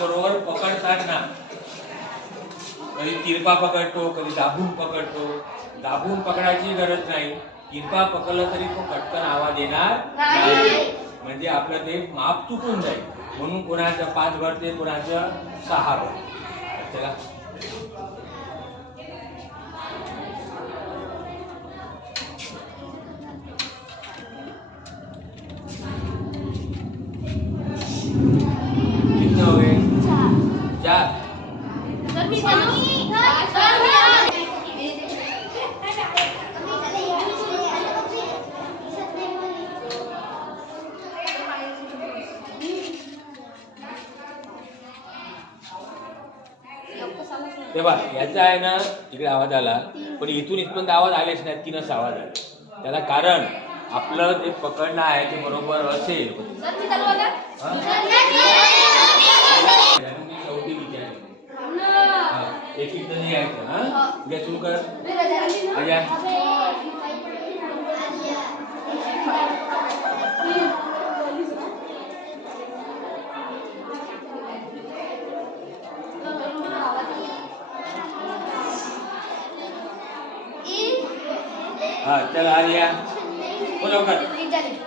बरोबर पकडताना कधी तिरपा पकडतो, कधी दाबून पकडतो. दाबून पकडायची गरज नाही, तिरपा पकडला तरी तो पटकन आवाज येणार नाही, म्हणजे आपलं ते माप चुकून जाईल. म्हणून कोणाचं 5 भरते, कोणाचं 6 भरते. चला किती होईल? 4. तेव्हा याचा आहे ना इकडे आवाज आला, पण इथून इथपर्यंत आवाज आलेच नाही, 3च आवाज आले. त्याला कारण आपलं जे पकडणं आहे ते बरोबर असेल. एक एक जण यायचं. हा उद्या सुरू कर. हा चल आर्या बोल लवकर.